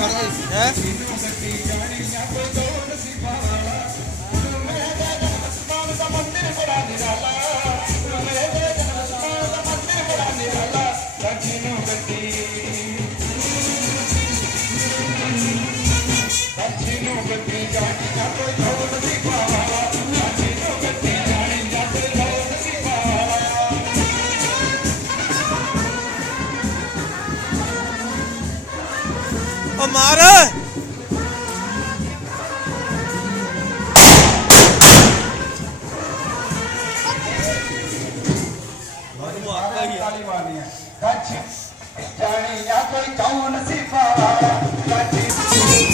É? ਉਹ ਮਾਰ ਕੱਚ ਜਾਣੀ ਜਾਂ ਕੋਈ ਕੌਣ ਸਿਫਾ ਕੱਚ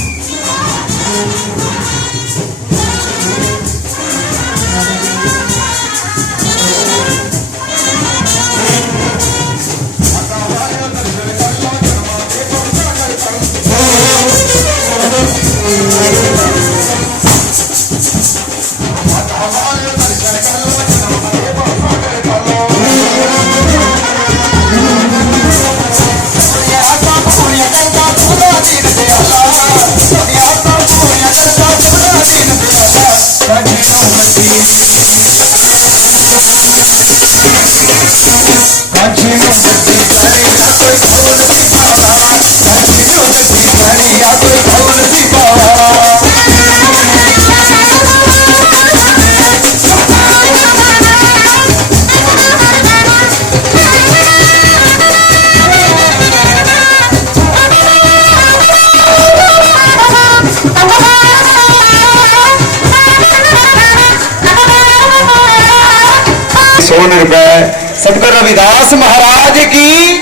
ਸੋਨ ਰੁਪਏ ਸਤਿਗੁਰ ਰਵਿਦਾਸ ਮਹਾਰਾਜ ਕੀ?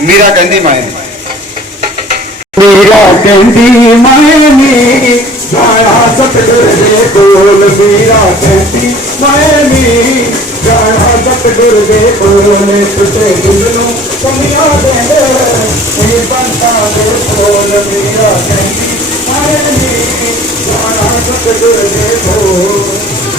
ਮੀਰਾ ਕਹਿੰਦੀ ਮੈਂ ਮੀਰਾ ਕਹਿੰਦੀ ਮੈਂ ਨੀ। ਜਾਇਆ ਸਤਿਗੁਰ ਦੇ ਕੋਲ, ਮੀਰਾ ਕਹਿੰਦੀ ਮੈਂ ਨੀ। ਜਾਇਆ ਸਤਿਗੁਰ ਦੇ ਕੋਲ ਟੁੱਟੇ ਦਿਲ ਨੂੰ ਕਮੀਆਂ ਦੇ ਇਹ ਬੰਦਾ ਦੇ ਕੋਲ, ਮੀਰਾ ਕਹਿੰਦੀ ਮੈਂ ਨੀ। ਜਾਇਆ ਸਤਿਗੁਰ ਦੇ ਕੋਲ।